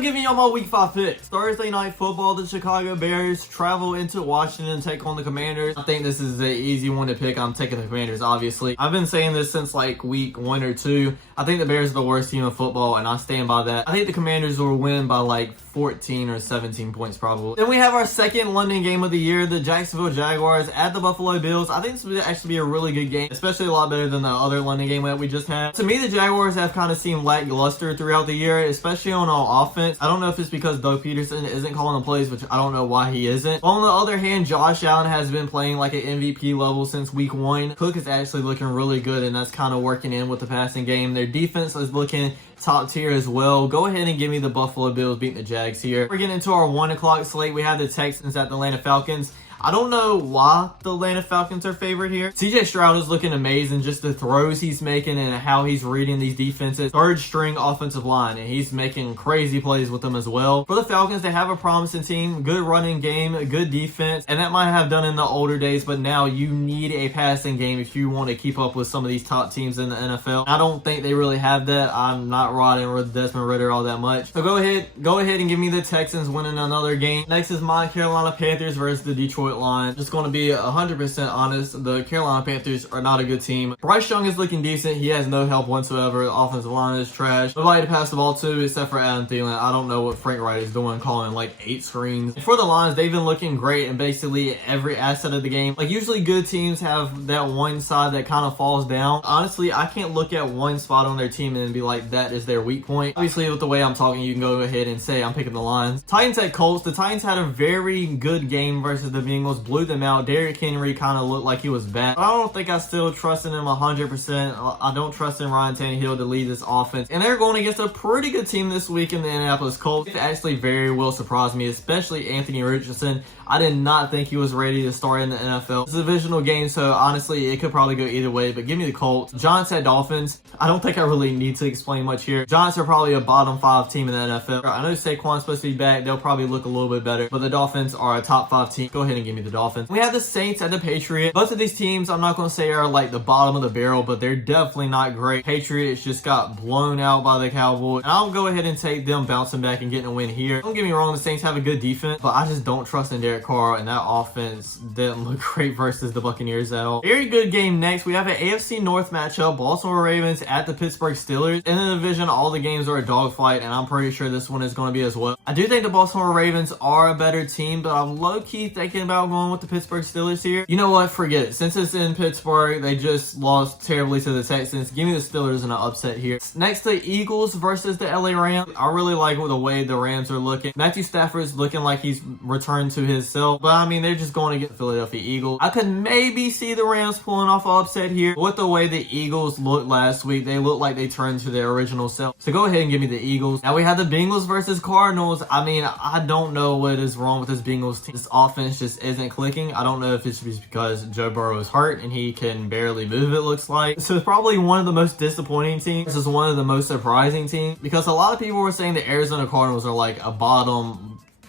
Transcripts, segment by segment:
I'm giving y'all my week 5 picks. Thursday night football, the Chicago Bears travel into Washington and take on the Commanders. I think this is an easy one to pick. I'm taking the Commanders, obviously. I've been saying this since like week 1 or 2. I think the Bears are the worst team in football, and I stand by that. I think the Commanders will win by like 14 or 17 points probably. Then we have our second London game of the year, the Jacksonville Jaguars at the Buffalo Bills. I think this would actually be a really good game, especially a lot better than the other London game that we just had. To me, the Jaguars have kind of seemed lackluster throughout the year, especially on offense. I don't know if it's because Doug Peterson isn't calling the plays, which I don't know why he isn't. But on the other hand, Josh Allen has been playing like an MVP level since week 1. Cook is actually looking really good, and that's kind of working in with the passing game. Their defense is looking top tier as well. Go ahead and give me the Buffalo Bills beating the Jags here. We're getting into our 1 o'clock slate. We have the Texans at the Atlanta Falcons. I don't know why the Atlanta Falcons are favored here. CJ Stroud is looking amazing. Just the throws he's making and how he's reading these defenses. Third string offensive line, and he's making crazy plays with them as well. For the Falcons, they have a promising team. Good running game, a good defense, and that might have done in the older days, but now you need a passing game if you want to keep up with some of these top teams in the NFL. I don't think they really have that. I'm not riding with Desmond Ridder all that much. So go ahead and give me the Texans winning another game. Next is my Carolina Panthers versus the Detroit Line. Just going to be 100% honest, the Carolina Panthers are not a good team. Bryce Young is looking decent. He has no help whatsoever. The offensive line is trash. Nobody to pass the ball to except for Adam Thielen. I don't know what Frank Wright is doing, calling like 8 screens. And for the Lions, they've been looking great in basically every asset of the game. Like usually good teams have that one side that kind of falls down. Honestly, I can't look at one spot on their team and be like, that is their weak point. Obviously, with the way I'm talking, you can go ahead and say I'm picking the Lions. Titans at Colts. The Titans had a very good game versus the Bengals. Blew them out. Derrick Henry kind of looked like he was back. But I don't think I still trust in him 100%. I don't trust in Ryan Tannehill to lead this offense. And they're going against a pretty good team this week in the Indianapolis Colts. It actually very well surprised me, especially Anthony Richardson. I did not think he was ready to start in the NFL. It's a divisional game, so honestly, it could probably go either way, but give me the Colts. Giants at Dolphins. I don't think I really need to explain much here. Giants are probably a bottom 5 team in the NFL. I know Saquon's supposed to be back. They'll probably look a little bit better, but the Dolphins are a top 5 team. Go ahead and give me the Dolphins. We have the Saints at the Patriots. Both of these teams, I'm not going to say are like the bottom of the barrel, but they're definitely not great. Patriots just got blown out by the Cowboys. And I'll go ahead and take them bouncing back and getting a win here. Don't get me wrong, the Saints have a good defense, but I just don't trust in Derek Carr, and that offense didn't look great versus the Buccaneers at all. Very good game next. We have an AFC North matchup. Baltimore Ravens at the Pittsburgh Steelers. In the division, all the games are a dogfight, and I'm pretty sure this one is going to be as well. I do think the Baltimore Ravens are a better team, but I'm low-key thinking about going with the Pittsburgh Steelers here. You know what? Forget it. Since it's in Pittsburgh, they just lost terribly to the Texans. Give me the Steelers in an upset here. Next, the Eagles versus the LA Rams. I really like the way the Rams are looking. Matthew Stafford's looking like he's returned to his self, but I mean, they're just going to get the Philadelphia Eagles. I could maybe see the Rams pulling off an upset here. With the way the Eagles looked last week, they look like they turned to their original self. So go ahead and give me the Eagles. Now we have the Bengals versus Cardinals. I mean, I don't know what is wrong with this Bengals team. This offense just isn't clicking. I don't know if it's because Joe Burrow is hurt and he can barely move, it looks like. So it's probably one of the most disappointing teams. This is one of the most surprising teams because a lot of people were saying the Arizona Cardinals are like a bottom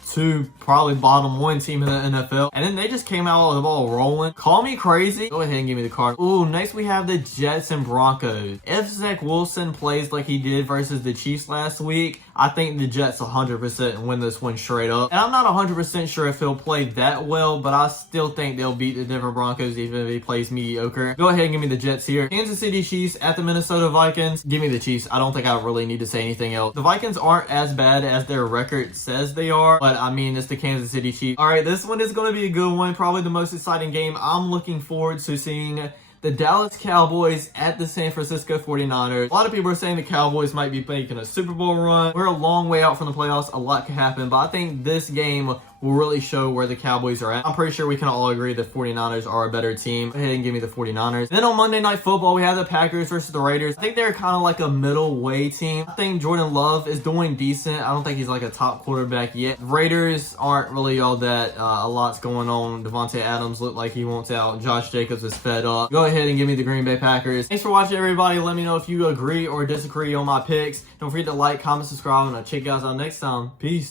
2, probably bottom 1 team in the NFL. And then they just came out with the ball rolling. Call me crazy. Go ahead and give me the card. Ooh, next we have the Jets and Broncos. If Zach Wilson plays like he did versus the Chiefs last week, I think the Jets 100% win this one straight up. And I'm not 100% sure if he'll play that well, but I still think they'll beat the Denver Broncos even if he plays mediocre. Go ahead and give me the Jets here. Kansas City Chiefs at the Minnesota Vikings. Give me the Chiefs. I don't think I really need to say anything else. The Vikings aren't as bad as their record says they are, but I mean, it's the Kansas City Chiefs. All right, this one is going to be a good one. Probably the most exciting game. I'm looking forward to seeing the Dallas Cowboys at the San Francisco 49ers. A lot of people are saying the Cowboys might be making a Super Bowl run. We're a long way out from the playoffs. A lot could happen, but I think this game will really show where the Cowboys are at. I'm pretty sure we can all agree the 49ers are a better team. Go ahead and give me the 49ers. Then on Monday Night Football, we have the Packers versus the Raiders. I think they're kind of like a middle way team. I think Jordan Love is doing decent. I don't think he's like a top quarterback yet. Raiders aren't really all that. A lot's going on. Devontae Adams looked like he wants out. Josh Jacobs is fed up. Go ahead and give me the Green Bay Packers. Thanks for watching, everybody. Let me know if you agree or disagree on my picks. Don't forget to like, comment, subscribe, and I'll check you guys out next time. Peace.